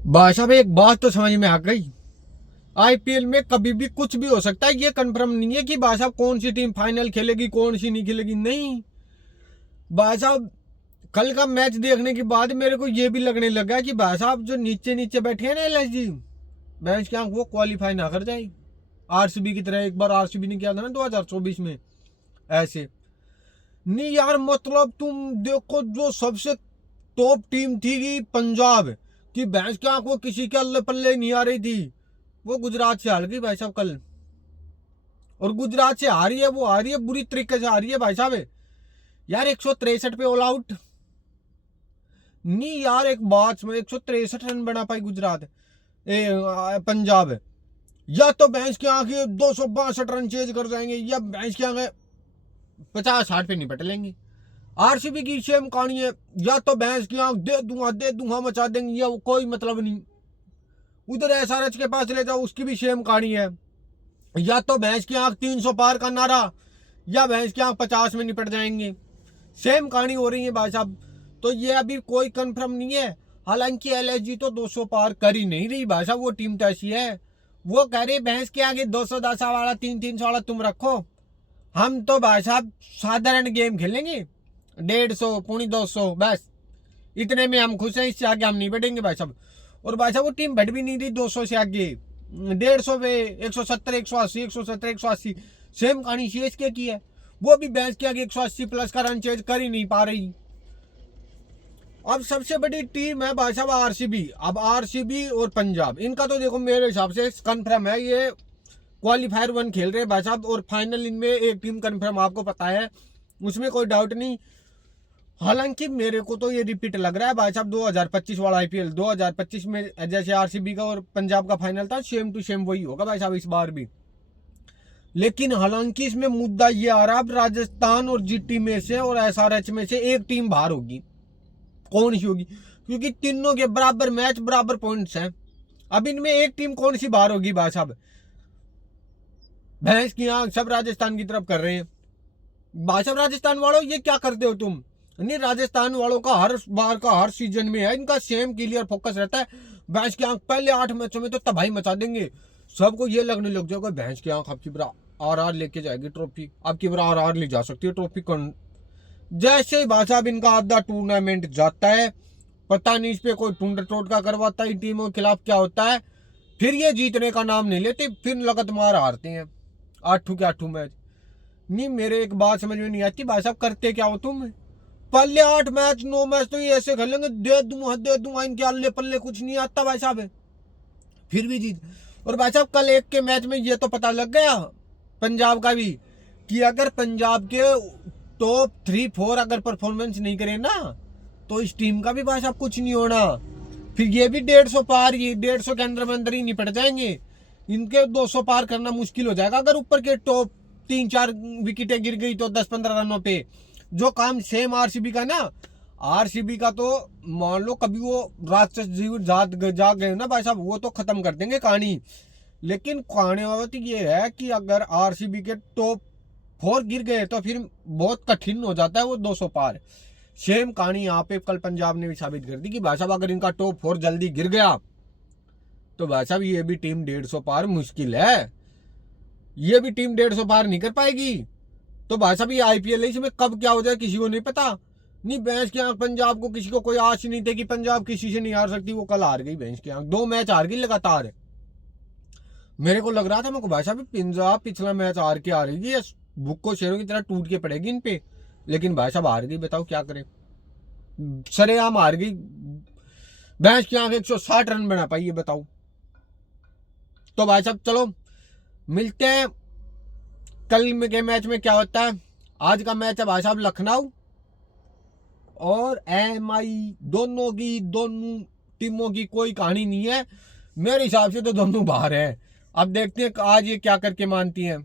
भाई साहब एक बात तो समझ में आ गई। आईपीएल में कभी भी कुछ भी हो सकता है, ये कंफर्म नहीं है कि भाई साहब कौन सी टीम फाइनल खेलेगी कौन सी नहीं खेलेगी। नहीं भाई साहब, कल का मैच देखने के बाद मेरे को ये भी लगने लगा कि भाई साहब जो नीचे नीचे बैठे हैं ना एलएसजी बेंच के, वो क्वालिफाई ना कर जाए आरसीबी की तरह। एक बार आरसीबी ने किया था ना 2024 में ऐसे। नहीं यार, मतलब तुम देखो जो सबसे टॉप टीम थी कि पंजाब की, भैंस की आंख वो किसी के अल्ले पल्ले नहीं आ रही थी, वो गुजरात से हार गई भाई साहब कल। और गुजरात से हारी है, वो हारी है बुरी तरीके से हारी है भाई साहब। यार 163 पे ऑल आउट। नहीं यार, एक बात में 163 रन बना पाई गुजरात पंजाब। या तो भैंस की आंखें 262 रन चेज कर जाएंगे, या भैंस की आंखें 50-60 पे निपट लेंगे। आरसीबी की सेम कहानी है, या तो भैंस की आंख दे दूंगा मचा देंगे, या कोई मतलब नहीं। उधर एसआरएच के पास ले जाओ, उसकी भी सेम कहानी है, या तो भैंस की आंख 300 पार का नारा, या भैंस की आंख 50 में निपट जाएंगे। सेम कहानी हो रही है भाई साहब। तो ये अभी कोई कंफर्म नहीं है। हालांकि एलएसजी तो 200 पार कर ही नहीं रही भाई साहब, वो टीम तो ऐसी है। वो कह रही भैंस के आगे 210 वाला 300 वाला तुम रखो, हम तो भाई साहब साधारण गेम खेलेंगे 150 पौनी 200 बस, इतने में हम खुश हैं, इससे आगे हम नहीं बढ़ेंगे भाई साहब। और भाई साहब वो टीम बढ़ भी नहीं रही 200 से आगे, 150 पे 170 180 170 180। सेम कहानी सीएसके की है, वो भी भैंस के आगे 180 प्लस का रन चेज कर ही नहीं पा रही। अब सबसे बड़ी टीम है भाई साहब आरसीबी। अब आरसीबी और पंजाब, इनका तो देखो मेरे हिसाब से कंफर्म है, ये क्वालिफायर 1 खेल रहे हैं भाई साहब। और फाइनल इनमें एक टीम कंफर्म आपको पता है, उसमें कोई डाउट नहीं। हालांकि मेरे को तो ये रिपीट लग रहा है भाई साहब 2025 वाला आईपीएल 2025 में जैसे आरसीबी का और पंजाब का फाइनल था, सेम टू सेम वही होगा भाई साहब इस बार भी। लेकिन हालांकि इसमें मुद्दा ये आ रहा है, राजस्थान और जीटी में से और एसआरएच में से एक टीम बाहर होगी। कौन सी होगी? क्योंकि तीनों के बराबर मैच बराबर पॉइंट्स हैं। अब इनमें एक टीम कौन सी बाहर होगी भाई साहब? भैंस की आंख सब राजस्थान की तरफ कर रहे हैं। भाई साहब राजस्थान वालों ये क्या करते हो तुम? नहीं, राजस्थान वालों का हर बार का हर सीजन में है, इनका सेम क्लियर फोकस रहता है। भैंस की आंख पहले 8 मैचों में तो तबाही मचा देंगे, सबको ये लगने लग जाएगा भैंस की आंख अब की बार आरआर लेके जाएगी ट्रॉफी, अब की बार आरआर ले जा सकती है ट्रॉफी। जैसे ही भाई साहब इनका आधा टूर्नामेंट जाता है, पता नहीं इस पे कोई टूंड टोटका करवाता है टीमों के खिलाफ क्या होता है, फिर ये जीतने का नाम नहीं लेते, फिर लगत मार हारते हैं 8 के 8 मैच। नहीं, मेरे एक बात समझ में नहीं आती भाई साहब, करते क्या हो तुम? पहले 8 मैच 9 मैच तो ये ऐसे खेलेंगे, दे दूंगा, इनके अल्ले पल्ले कुछ नहीं आता भाई साहब, फिर भी जीत। और भाई साहब कल एक के मैच में ये तो पता लग गया पंजाब का भी, कि अगर पंजाब के टॉप 3-4 अगर परफॉर्मेंस नहीं करे ना, तो इस टीम का भी भाई साहब कुछ नहीं होना। फिर ये भी 150 पार, ये 150 के अंदर ही निपट जाएंगे। इनके 200 पार करना मुश्किल हो जाएगा अगर ऊपर के टॉप 3-4 विकेटें गिर गई तो 10-15 रनों पे। जो काम सेम आरसीबी का ना, आरसीबी का तो मान लो कभी वो राक्षस जीव जाग गए ना भाई साहब, वो तो खत्म कर देंगे कहानी। लेकिन कहानी होती ये है कि अगर आरसीबी के टॉप 4 गिर गए तो फिर बहुत कठिन हो जाता है वो 200 पार। सेम कहानी यहाँ पे कल पंजाब ने भी साबित कर दी कि भाई साहब अगर इनका टॉप 4 जल्दी गिर गया तो भाई साहब ये भी टीम 150 पार मुश्किल है, ये भी टीम 150 पार नहीं कर पाएगी। तो भाई साहब ये आईपीएल है, इसमें कब क्या हो जाए किसी को नहीं पता। नहीं, भैंस की आंख पंजाब को किसी को कोई आश नहीं थी कि पंजाब किसी से नहीं हार सकती, वो कल हार गई भैंस की आंख, 2 मैच हार गई लगातार। मेरे को लग रहा था, मेरे को भाई साहब पंजाब पिछला मैच हार के आ रही है, भुक्को शेरों की तरह टूट के पड़ेगी इन पे, लेकिन भाई साहब हार गई। बताओ क्या करें, सरेआम हार गई। भैंस की आंख 160 रन बना पाई, ये बताओ। तो भाई साहब चलो मिलते हैं कल के मैच में क्या होता है। आज का मैच है भाई साहब लखनऊ और एमआई, दोनों टीमों की कोई कहानी नहीं है, मेरे हिसाब से तो दोनों बाहर है। अब देखते हैं आज ये क्या करके मानती हैं।